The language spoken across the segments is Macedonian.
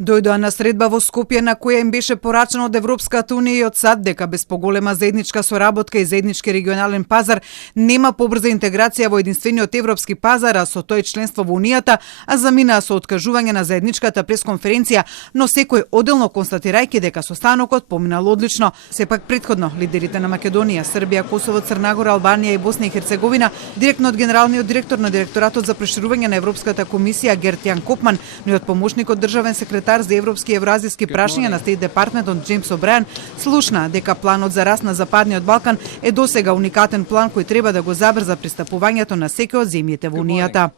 Дојдоа на средба во Скопје на која им беше порачано од Европската унија и од САД дека без поголема заедничка соработка и заеднички регионален пазар нема побрза интеграција во единствениот европски пазар, а со тој членство во Унијата, а заминаа со откажување на заедничката пресконференција, но секој оделно констатирајќи дека состанокот поминал одлично. Сепак претходно лидерите на Македонија, Србија, Косово, Црна Гора, Албанија и Босна и Херцеговина директно од генералниот директор на Директоратот за проширување на Европската комисија Герт Јан Копман, но и од помошникот државен секретар за европски и евразиски прашања на Стейт Департментот Џејмс О'Брајан слушна дека планот за раст на Западниот Балкан е досега уникатен план кој треба да го забрза пристапувањето на секој од земјите во Унијата.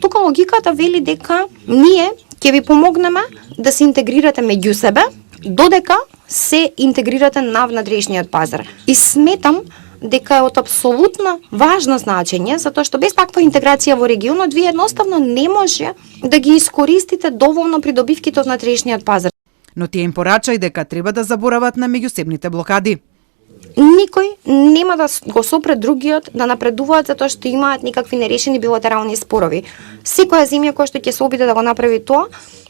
Тука логиката вели дека ние ќе ви помогнеме да се интегрирате меѓу себе, додека се интегрирате на внатрешниот пазар. И сметам дека е од апсолутно важно значење, затоа што без таква интеграција во регионот вие едноставно не може да ги искористите доволно придобивките од внатрешниот пазар. Но тие им порача и дека треба да заборават на меѓусебните блокади. Никој нема да го сопре другиот да напредуваат затоа што имаат никакви нерешени билатерални спорови. Секоја земја која што ќе се обиде да го направи тоа,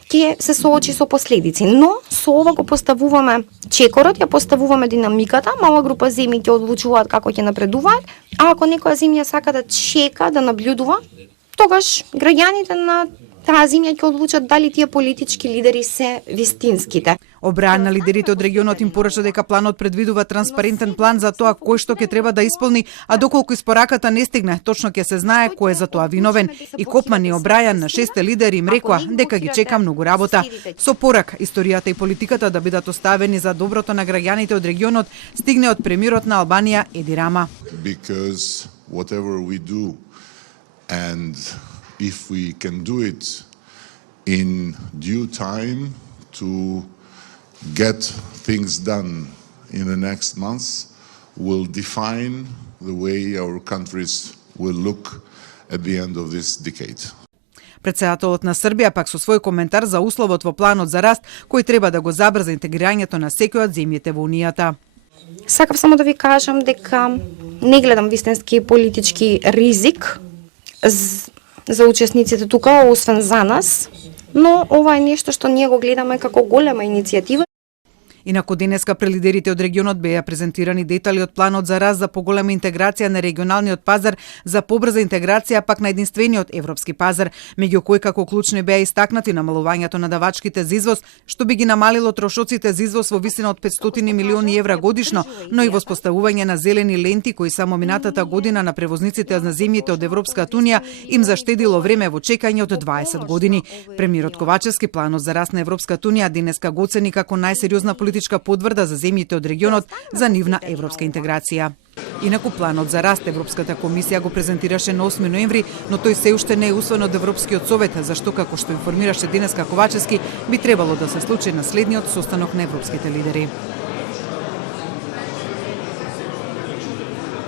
ќе се соочи со последици. Но со ова го поставуваме чекорот, ја поставуваме динамиката, мала група земји ќе одлучуваат како ќе напредуваат, а ако некоја земја сака да чека, да наблюдува, тогаш граѓаните на таа земја ќе одлучат дали тие политички лидери се вистинските. О'Брајан на лидерите од регионот им порача дека планот предвидува транспарентен план за тоа кој што ќе треба да исполни, а доколку испораката не стигне, точно ќе се знае кој е за тоа виновен. И Копман и О'Брајан на 6 лидери им рекоа дека ги чека многу работа. Со порак, историјата и политиката да бидат оставени за доброто на граѓаните од регионот стигне од премиерот на Албанија Еди Рама. Because whatever we do and if we can do it in due time to get things done in the next months will define the way our countries will look at the end of this decade. Претседателот на Србија пак со свој коментар за условот во планот за раст кој треба да го забрза интегрирањето на секој од земјите во Унијата. Сакав само да ви кажам дека не гледам вистински политички ризик за учесниците тука, освен за нас, но ова е нешто што ние го гледаме како голема иницијатива. Инаку денеска пред лидерите од регионот беа презентирани детали од планот за раст за поголема интеграција на регионалниот пазар, за побрза интеграција пак на единствениот европски пазар, меѓу кои како клучни беа истакнати намалувањето на давачките за извоз, што би ги намалило трошоците за извоз во висина од 500 милиони евра годишно, но и воспоставување на зелени ленти кои само минатата година на превозниците на земјите од Европската унија им заштедило време во чекање од 20 години. Премиерот Ковачевски планот за раст на Европската унија денеска го оцени како најсериозна политичка подврда за земјите од регионот за нивна европска интеграција. Инаку планот за раст Европската комисија го презентираше на 8 ноември, но тој се уште не е усвоен од Европскиот совет, зашто како што информираше денеска Ковачевски, би требало да се случи на следниот состанок на европските лидери.